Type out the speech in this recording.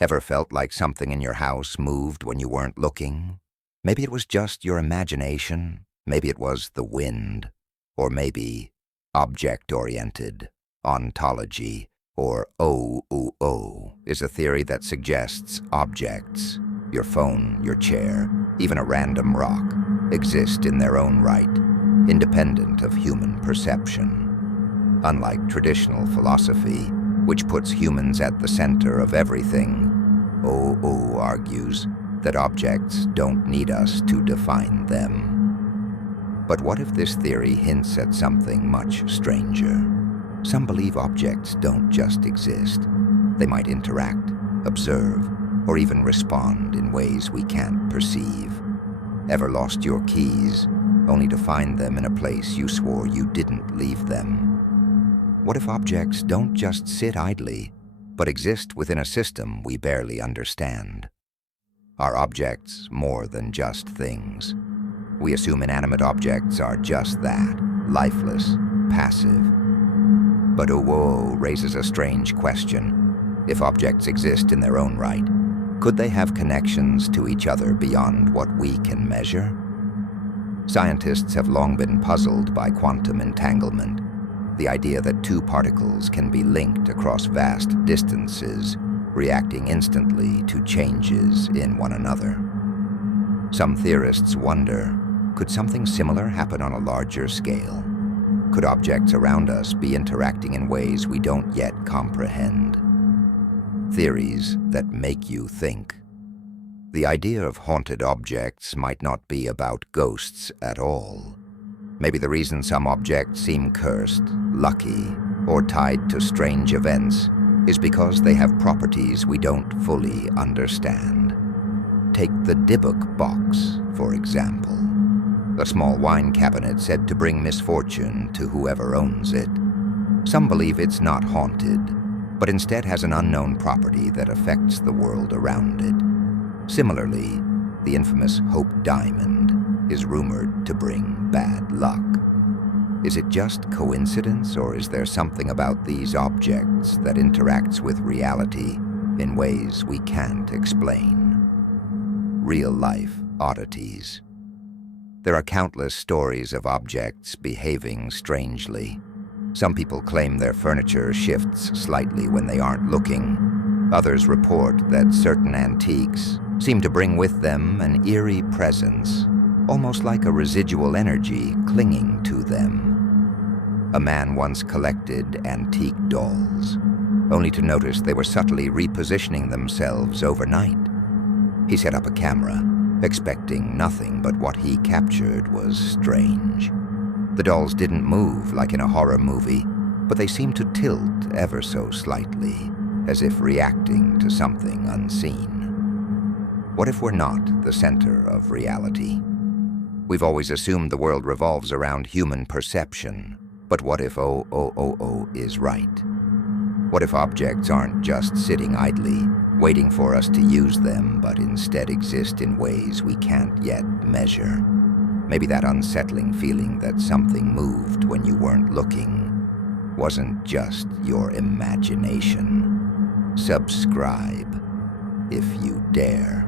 Ever felt like something in your house moved when you weren't looking? Maybe it was just your imagination, maybe it was the wind, or maybe object-oriented, ontology, or OOO is a theory that suggests objects, your phone, your chair, even a random rock, exist in their own right, independent of human perception. Unlike traditional philosophy, which puts humans at the center of everything, OO argues that objects don't need us to define them. But what if this theory hints at something much stranger? Some believe objects don't just exist. They might interact, observe, or even respond in ways we can't perceive. Ever lost your keys, only to find them in a place you swore you didn't leave them? What if objects don't just sit idly, but exist within a system we barely understand? Are objects more than just things? We assume inanimate objects are just that, lifeless, passive. But OO raises a strange question. If objects exist in their own right, could they have connections to each other beyond what we can measure? Scientists have long been puzzled by quantum entanglement, the idea that two particles can be linked across vast distances, reacting instantly to changes in one another. Some theorists wonder, could something similar happen on a larger scale? Could objects around us be interacting in ways we don't yet comprehend? Theories that make you think. The idea of haunted objects might not be about ghosts at all. Maybe the reason some objects seem cursed, lucky, or tied to strange events is because they have properties we don't fully understand. Take the Dybbuk box, for example. A small wine cabinet said to bring misfortune to whoever owns it. Some believe it's not haunted, but instead has an unknown property that affects the world around it. Similarly, the infamous Hope Diamond is rumored to bring bad luck. Is it just coincidence, or is there something about these objects that interacts with reality in ways we can't explain? Real-life oddities. There are countless stories of objects behaving strangely. Some people claim their furniture shifts slightly when they aren't looking. Others report that certain antiques seem to bring with them an eerie presence, almost like a residual energy clinging to them. A man once collected antique dolls, only to notice they were subtly repositioning themselves overnight. He set up a camera, expecting nothing but what he captured was strange. The dolls didn't move like in a horror movie, but they seemed to tilt ever so slightly, as if reacting to something unseen. What if we're not the center of reality? We've always assumed the world revolves around human perception, but what if OOO is right? What if objects aren't just sitting idly, waiting for us to use them, but instead exist in ways we can't yet measure? Maybe that unsettling feeling that something moved when you weren't looking wasn't just your imagination. Subscribe if you dare.